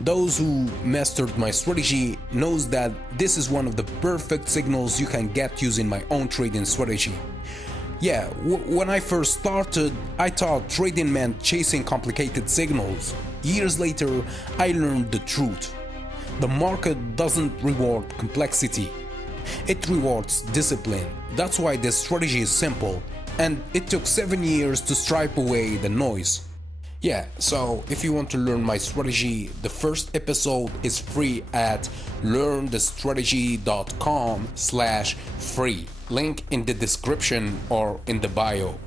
Those who mastered my strategy knows that this is one of the perfect signals you can get using my own trading strategy. Yeah, when I first started, I thought trading meant chasing complicated signals. Years later, I learned the truth. The market doesn't reward complexity. It rewards discipline. That's why this strategy is simple, and it took 7 years to stripe away the noise. Yeah, so if you want to learn my strategy, the first episode is free at learnthestrategy.com/free. Link in the description or in the bio.